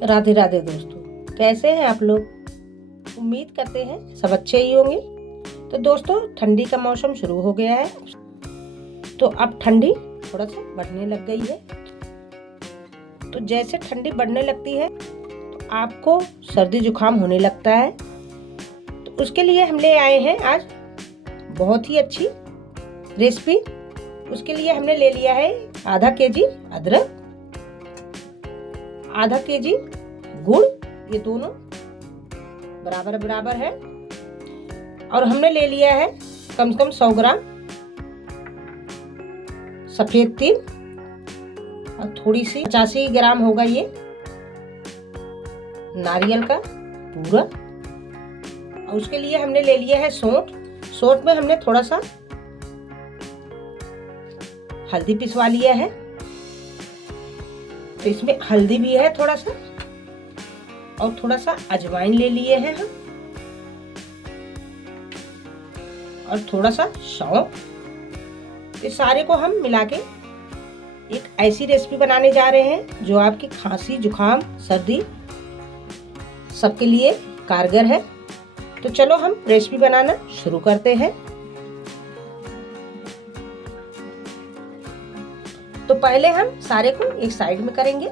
राधे राधे दोस्तों, कैसे हैं आप लोग। उम्मीद करते हैं सब अच्छे ही होंगे। तो दोस्तों, ठंडी का मौसम शुरू हो गया है, तो अब ठंडी थोड़ा सा बढ़ने लग गई है। तो जैसे ठंडी बढ़ने लगती है तो आपको सर्दी जुकाम होने लगता है। तो उसके लिए हम ले आए हैं आज बहुत ही अच्छी रेसिपी। उसके लिए हमने ले लिया है आधा केजी अदरक, आधा केजी गुड़, ये दोनों बराबर बराबर है। और हमने ले लिया है कम से कम 100 ग्राम सफेद तिल और थोड़ी सी 85 ग्राम होगा ये नारियल का पूरा। और उसके लिए हमने ले लिया है सौंठ। सौंठ में हमने थोड़ा सा हल्दी पिसवा लिया है, तो इसमें हल्दी भी है थोड़ा सा, और थोड़ा सा अजवाइन ले लिए हैं हम, और थोड़ा सा सौंफ। इस सारे को हम मिला के एक ऐसी रेसिपी बनाने जा रहे हैं जो आपकी खांसी जुकाम सर्दी सबके लिए कारगर है। तो चलो हम रेसिपी बनाना शुरू करते हैं। तो पहले हम सारे को एक साइड में करेंगे।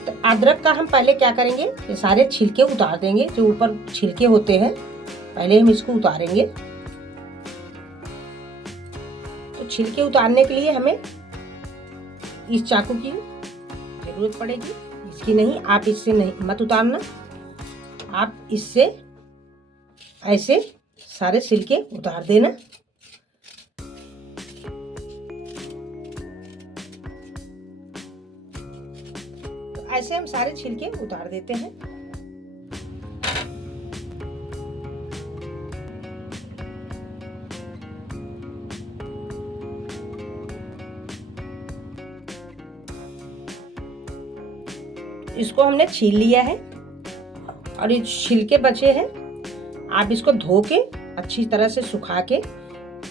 तो अदरक का हम पहले क्या करेंगे, ये सारे छिलके उतार देंगे। जो ऊपर छिलके होते हैं पहले हम इसको उतारेंगे। तो छिलके उतारने के लिए हमें इस चाकू की जरूरत पड़ेगी, इसकी नहीं। आप इससे नहीं मत उतारना, आप इससे ऐसे सारे छिलके उतार देना। तो ऐसे हम सारे छिलके उतार देते हैं। इसको हमने छील लिया है और ये छिलके बचे हैं, आप इसको धो के अच्छी तरह से सुखा के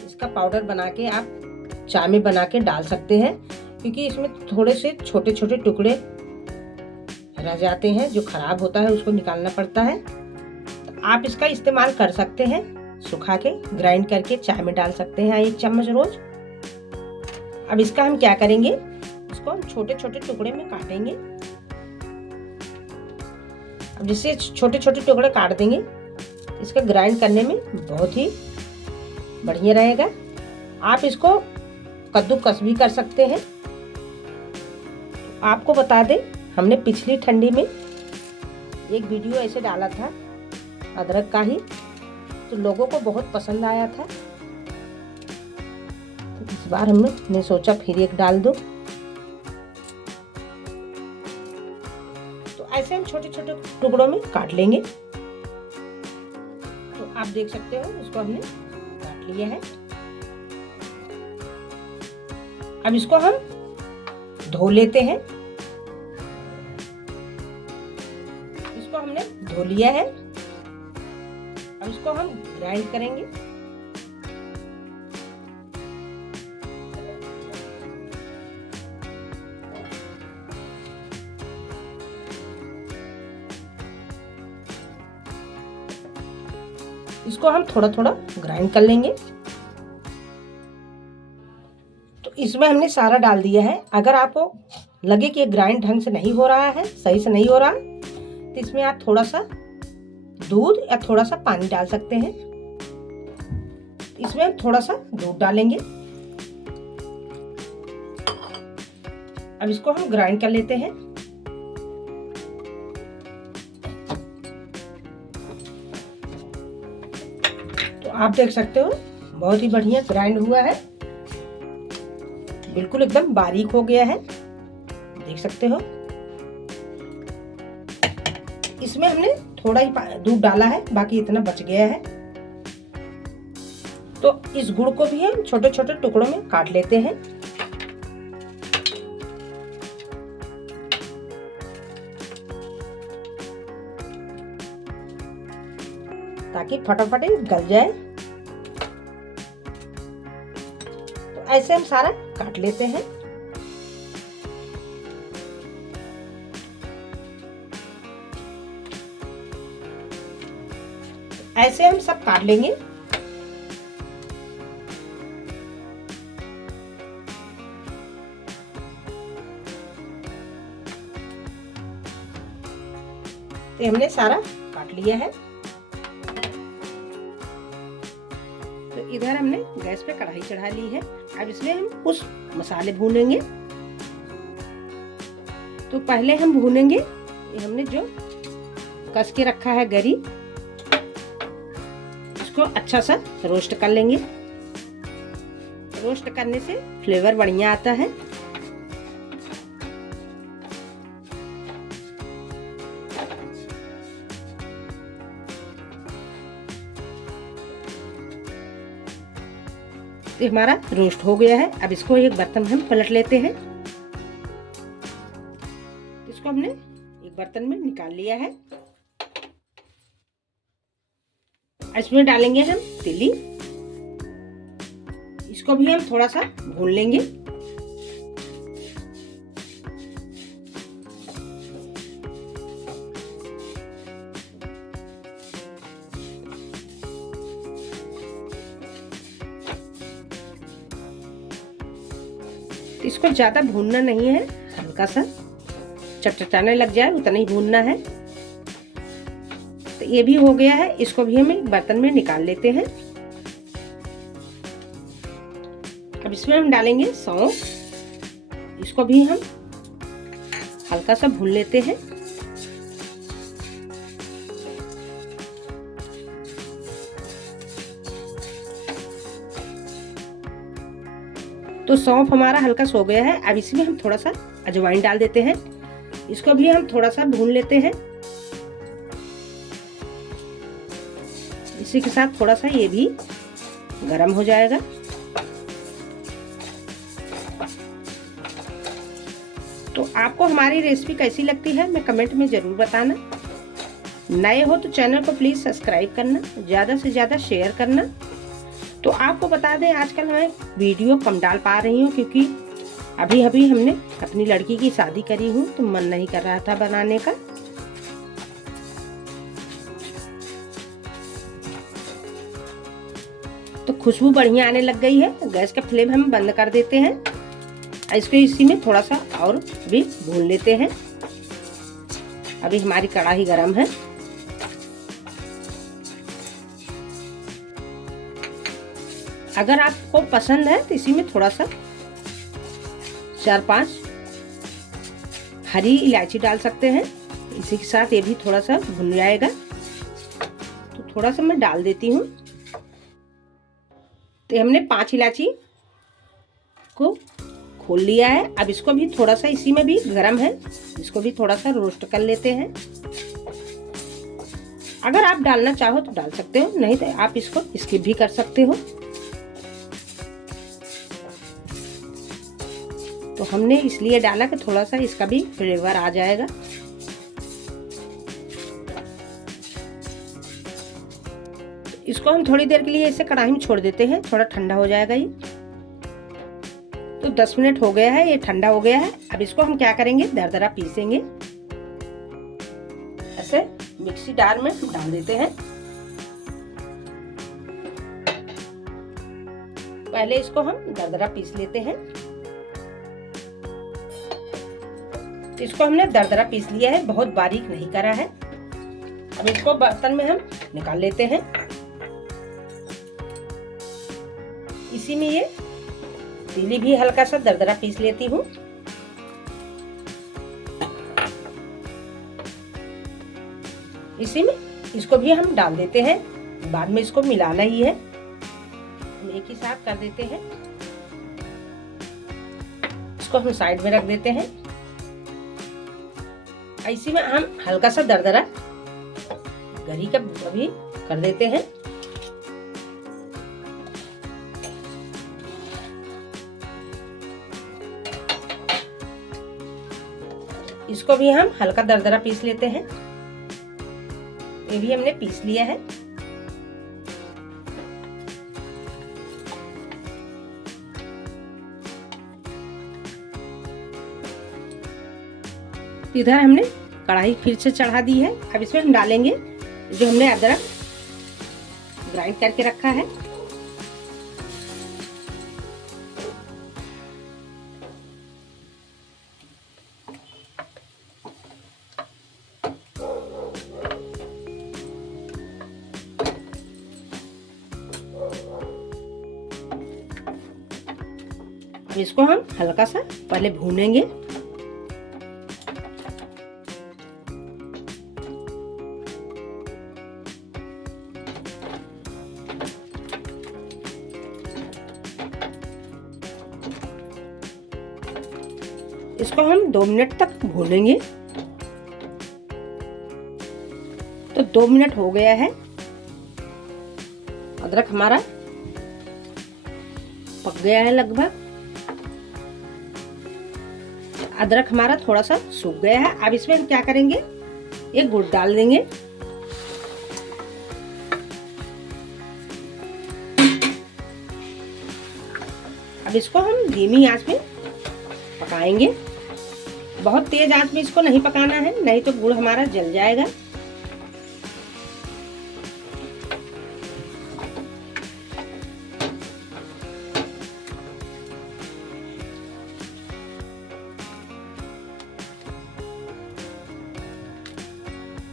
इसका पाउडर बना के आप चाय में बना के डाल सकते हैं। क्योंकि इसमें थोड़े से छोटे छोटे टुकड़े रह जाते हैं, जो खराब होता है उसको निकालना पड़ता है। तो आप इसका इस्तेमाल कर सकते हैं, सुखा के ग्राइंड करके चाय में डाल सकते हैं 1 चम्मच रोज। अब इसका हम क्या करेंगे, इसको हम छोटे छोटे टुकड़े में काटेंगे। अब जिससे छोटे छोटे टुकड़े काट देंगे, इसका ग्राइंड करने में बहुत ही बढ़िया रहेगा। आप इसको कद्दूकस भी कर सकते हैं। आपको बता दें, हमने पिछली ठंडी में एक वीडियो ऐसे डाला था अदरक का ही, तो लोगों को बहुत पसंद आया था। तो इस बार हमने सोचा फिर एक डाल दो। ऐसे हम छोटे छोटे टुकड़ों में काट लेंगे। तो आप देख सकते हो इसको हमने काट लिया है। अब इसको हम धो लेते हैं। इसको हमने धो लिया है। अब इसको हम ग्राइंड करेंगे। इसको हम थोड़ा थोड़ा ग्राइंड कर लेंगे। तो इसमें हमने सारा डाल दिया है। अगर आपको लगे कि ग्राइंड ढंग से नहीं हो रहा है, सही से नहीं हो रहा, तो इसमें आप थोड़ा सा दूध या थोड़ा सा पानी डाल सकते हैं। इसमें हम थोड़ा सा दूध डालेंगे। अब इसको हम ग्राइंड कर लेते हैं। आप देख सकते हो बहुत ही बढ़िया ग्राइंड हुआ है, बिल्कुल एकदम बारीक हो गया है, देख सकते हो। इसमें हमने थोड़ा ही दूध डाला है, बाकी इतना बच गया है। तो इस गुड़ को भी हम छोटे छोटे टुकड़ों में काट लेते हैं। ताकि फटाफट गल जाए। तो ऐसे हम सारा काट लेते हैं। ऐसे हम सब काट लेंगे। तो हमने सारा काट लिया है। तो इधर हमने गैस पे कढ़ाई चढ़ा ली है। अब इसमें हम कुछ मसाले भूनेंगे। तो पहले हम भूनेंगे ये हमने जो कस के रखा है गरी, इसको अच्छा सा रोस्ट कर लेंगे। रोस्ट करने से फ्लेवर बढ़िया आता है। तो हमारा रोस्ट हो गया है। अब इसको एक बर्तन में हम पलट लेते हैं। इसको हमने एक बर्तन में निकाल लिया है। इसमें डालेंगे हम तिली। इसको भी हम थोड़ा सा भून लेंगे। इसको ज्यादा भूनना नहीं है, हल्का सा चटचटाने लग जाए उतना ही भूनना है। तो ये भी हो गया है। इसको भी हम एक बर्तन में निकाल लेते हैं। अब इसमें हम डालेंगे सौंफ। इसको भी हम हल्का सा भून लेते हैं। तो सौंफ हमारा हल्का सो गया है। अब इसमें हम थोड़ा सा अजवाइन डाल देते हैं। इसको भी हम थोड़ा सा भून लेते हैं। इसी के साथ थोड़ा सा ये भी गरम हो जाएगा। तो आपको हमारी रेसिपी कैसी लगती है मैं कमेंट में ज़रूर बताना। नए हो तो चैनल को प्लीज़ सब्सक्राइब करना, ज़्यादा से ज़्यादा शेयर करना। तो आपको बता दें आजकल मैं वीडियो कम डाल पा रही हूँ क्योंकि अभी अभी हमने अपनी लड़की की शादी करी हूँ तो मन नहीं कर रहा था बनाने का। तो खुशबू बढ़िया आने लग गई है। गैस का फ्लेम हम बंद कर देते हैं। इसको इसी में थोड़ा सा और भी भून लेते हैं। अभी हमारी कढ़ाई गरम है। अगर आपको पसंद है तो इसी में थोड़ा सा 4-5 हरी इलायची डाल सकते हैं। इसी के साथ ये भी थोड़ा सा भुन जाएगा। तो थोड़ा सा मैं डाल देती हूँ। तो हमने 5 इलायची को खोल लिया है। अब इसको भी थोड़ा सा, इसी में भी गरम है, इसको भी थोड़ा सा रोस्ट कर लेते हैं। अगर आप डालना चाहो तो डाल सकते हो, नहीं तो आप इसको स्किप भी कर सकते हो। तो हमने इसलिए डाला कि थोड़ा सा इसका भी फ्लेवर आ जाएगा। इसको हम थोड़ी देर के लिए इसे कढ़ाई में छोड़ देते हैं, थोड़ा ठंडा हो जाएगा ये। तो 10 मिनट हो गया है, ये ठंडा हो गया है। अब इसको हम क्या करेंगे, दरदरा पीसेंगे। ऐसे मिक्सी जार में डाल देते हैं। पहले इसको हम दरदरा पीस लेते हैं। इसको हमने दरदरा पीस लिया है, बहुत बारीक नहीं करा है। अब इसको बर्तन में हम निकाल लेते हैं। इसी में ये तिली भी हल्का सा दरदरा पीस लेती हूँ। इसी में इसको भी हम डाल देते हैं, बाद में इसको मिलाना ही है। हम एक ही साथ कर देते हैं। इसको हम साइड में रख देते हैं। इसी में हम हल्का सा दरदरा गरी का भी कर देते हैं। इसको भी हम हल्का दरदरा पीस लेते हैं। ये भी हमने पीस लिया है। तो इधर हमने कढ़ाई फिर से चढ़ा दी है। अब इसमें हम डालेंगे जो हमने अदरक ग्राइंड करके रखा है। अब इसको हम हल्का सा पहले भूनेंगे। इसको हम 2 मिनट तक भूनेंगे। तो 2 मिनट हो गया है। अदरक हमारा पक गया है लगभग। अदरक हमारा थोड़ा सा सूख गया है। अब इसमें हम क्या करेंगे, एक गुड़ डाल देंगे। अब इसको हम धीमी आंच में पकाएंगे। बहुत तेज आंच में इसको नहीं पकाना है, नहीं तो गुड़ हमारा जल जाएगा।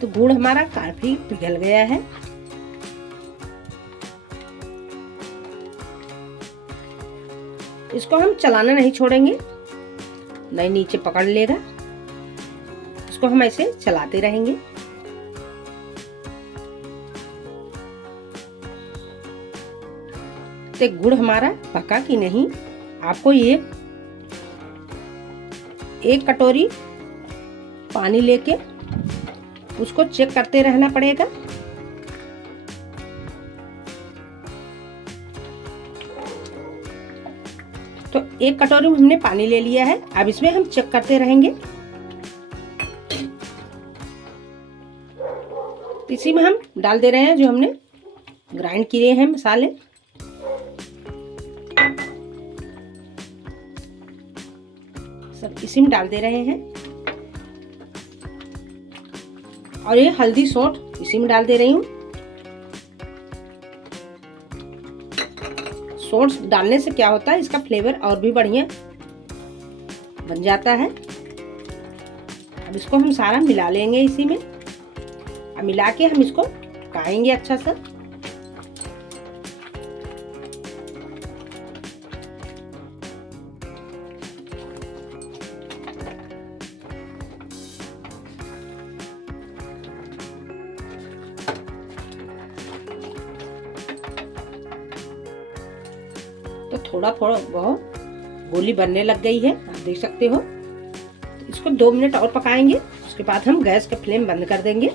तो गुड़ हमारा काफी पिघल गया है। इसको हम चलाना नहीं छोड़ेंगे, नहीं नीचे पकड़ लेगा। इसको हम ऐसे चलाते रहेंगे। तो गुड़ हमारा पका कि नहीं, आपको एक कटोरी पानी लेके उसको चेक करते रहना पड़ेगा। तो 1 कटोरी में हमने पानी ले लिया है। अब इसमें हम चेक करते रहेंगे। इसी में हम डाल दे रहे हैं जो हमने ग्राइंड किए हैं मसाले। सब इसी में डाल दे रहे हैं। और ये हल्दी सौंठ इसी में डाल दे रही हूँ। सौंठ डालने से क्या होता है, इसका फ्लेवर और भी बढ़िया बन जाता है। अब इसको हम सारा मिला लेंगे इसी में। अब मिला के हम इसको पकाएंगे अच्छा सा। तो थोड़ा थोड़ा बहुत गोली बनने लग गई है, आप देख सकते हो। तो इसको 2 मिनट और पकाएंगे। उसके बाद हम गैस का फ्लेम बंद कर देंगे।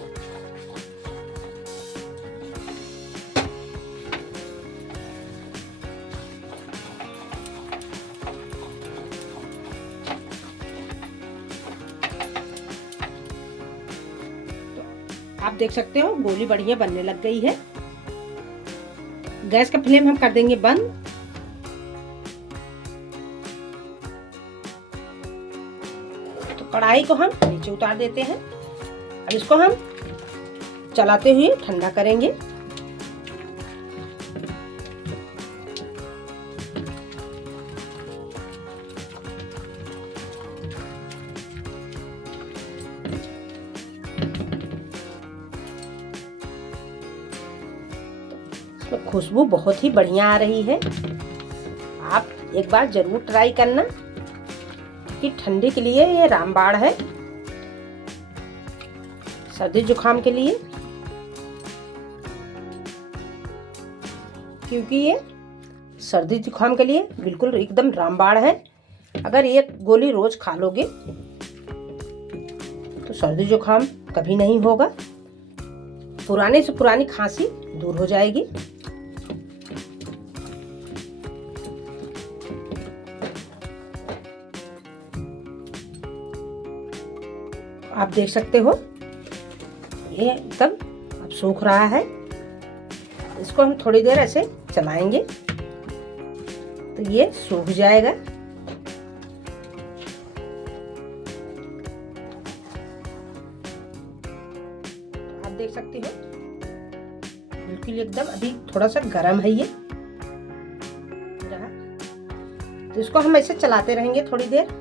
तो आप देख सकते हो गोली बढ़िया बनने लग गई है। गैस का फ्लेम हम कर देंगे बंद। कढ़ाई को हम नीचे उतार देते हैं। अब इसको हम चलाते हुए ठंडा करेंगे। इसमें खुशबू बहुत ही बढ़िया आ रही है। आप एक बार जरूर ट्राई करना कि ठंडी के लिए ये रामबाण है, सर्दी जुकाम के लिए, क्योंकि ये सर्दी जुकाम के लिए बिल्कुल एकदम रामबाण है। अगर ये गोली रोज खा लोगे तो सर्दी जुकाम कभी नहीं होगा, पुराने से पुरानी खांसी दूर हो जाएगी। आप देख सकते हो ये एकदम अब सूख रहा है। इसको हम थोड़ी देर ऐसे चलाएंगे तो ये सूख जाएगा। हो, बिल्कुल एकदम अभी थोड़ा सा गर्म है ये रहा। तो इसको हम ऐसे चलाते रहेंगे थोड़ी देर।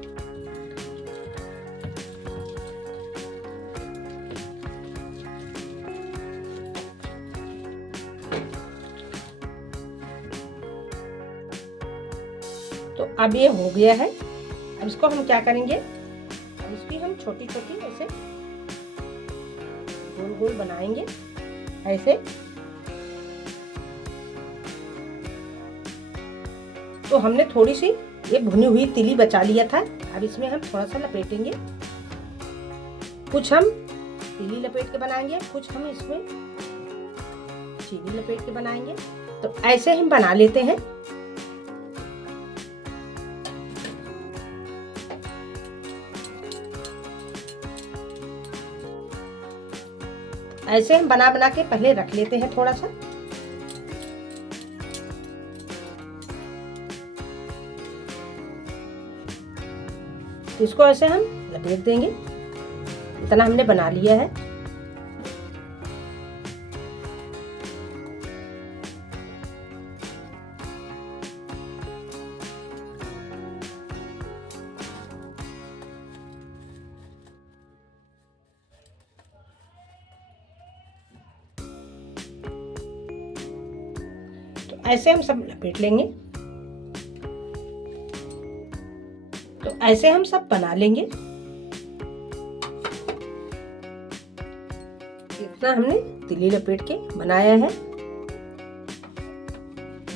तो अब ये हो गया है। अब इसको हम क्या करेंगे, अब इसकी हम छोटी छोटी ऐसे गोल गोल बनाएंगे ऐसे। तो हमने थोड़ी सी ये भुनी हुई तिली बचा लिया था, अब इसमें हम थोड़ा सा लपेटेंगे। कुछ हम तिली लपेट के बनाएंगे, कुछ हम इसमें चीनी लपेट के बनाएंगे। तो ऐसे हम बना लेते हैं। ऐसे हम बना बना के पहले रख लेते हैं थोड़ा सा। तो इसको ऐसे हम लपेट देंगे। इतना हमने बना लिया है। ऐसे हम सब लपेट लेंगे। तो ऐसे हम सब बना लेंगे। इतना हमने तिली लपेट के बनाया है,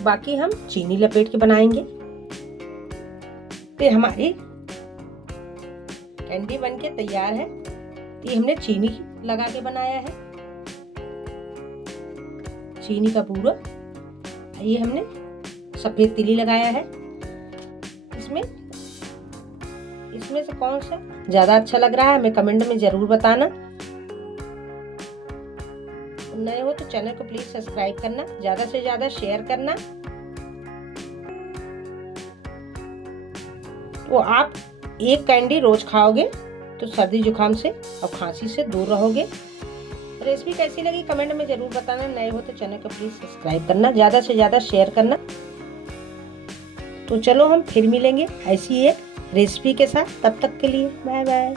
बाकी हम चीनी लपेट के बनाएंगे। तो हमारी कैंडी बन के तैयार है। ये हमने चीनी लगा के बनाया है, चीनी का पूरा। ये हमने सफेद तिली लगाया है। इसमें से कौन सा ज्यादा अच्छा लग रहा है हमें कमेंट में जरूर बताना। नए हो तो चैनल को प्लीज सब्सक्राइब करना, ज्यादा से ज्यादा शेयर करना। तो आप एक कैंडी रोज खाओगे तो सर्दी जुकाम से और खांसी से दूर रहोगे। रेसिपी कैसी लगी कमेंट में जरूर बताना। नए हो तो चैनल को प्लीज सब्सक्राइब करना, ज्यादा से ज्यादा शेयर करना। तो चलो हम फिर मिलेंगे ऐसी एक रेसिपी के साथ। तब तक के लिए बाय बाय।